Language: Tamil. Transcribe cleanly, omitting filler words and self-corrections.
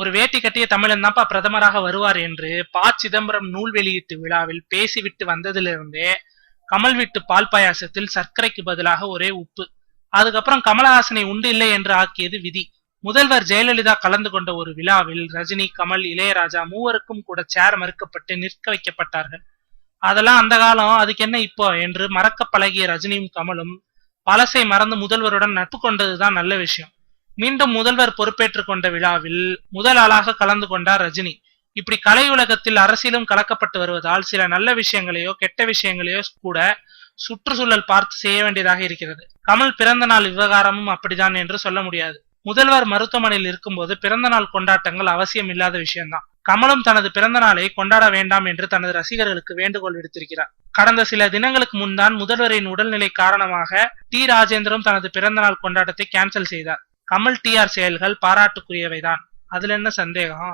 ஒரு வேட்டி கட்டிய தமிழன் தான்ப்பா பிரதமராக வருவார் என்று ப. சிதம்பரம் நூல் வெளியீட்டு விழாவில் பேசிவிட்டு வந்ததிலிருந்தே கமல் வீட்டு பால் பாயாசத்தில் சர்க்கரைக்கு பதிலாக ஒரே உப்பு. அதுக்கப்புறம் கமலஹாசனை உண்டு இல்லை என்று ஆக்கியது விதி. முதல்வர் ஜெயலலிதா கலந்து கொண்ட ஒரு விழாவில் ரஜினி, கமல், இளையராஜா மூவருக்கும் கூட சேர் மறுக்கப்பட்டு நிற்க வைக்கப்பட்டார்கள். அதெல்லாம் அந்த காலம், அதுக்கு என்ன இப்போ என்று மறக்க பழகிய ரஜினியும் கமலும் பழசை மறந்து முதல்வருடன் நட்பு கொண்டதுதான் நல்ல விஷயம். மீண்டும் முதல்வர் பொறுப்பேற்றுக் கொண்ட விழாவில் முதல் ஆளாக கலந்து கொண்டார் ரஜினி. இப்படி கலை உலகத்தில் அரசியலும் கலக்கப்பட்டு வருவதால் சில நல்ல விஷயங்களையோ கெட்ட விஷயங்களையோ கூட சுற்றுச்சூழல் பார்த்து செய்ய வேண்டியதாக இருக்கிறது. கமல் பிறந்த நாள் விவகாரமும் அப்படிதான் என்று சொல்ல முடியாது. முதல்வர் மருத்துவமனையில் இருக்கும்போது பிறந்த நாள் கொண்டாட்டங்கள் அவசியம் இல்லாத விஷயம்தான். கமலும் தனது பிறந்த நாளை கொண்டாட வேண்டாம் என்று தனது ரசிகர்களுக்கு வேண்டுகோள் விடுத்திருக்கிறார். கடந்த சில தினங்களுக்கு முன்தான் முதல்வரின் உடல்நிலை காரணமாக டி. ராஜேந்திரம் தனது பிறந்த நாள் கொண்டாட்டத்தை கேன்சல் செய்தார். கமல், டிஆர் செயல்கள் பாராட்டுக்குரியவைதான். அதுல என்ன சந்தேகம்?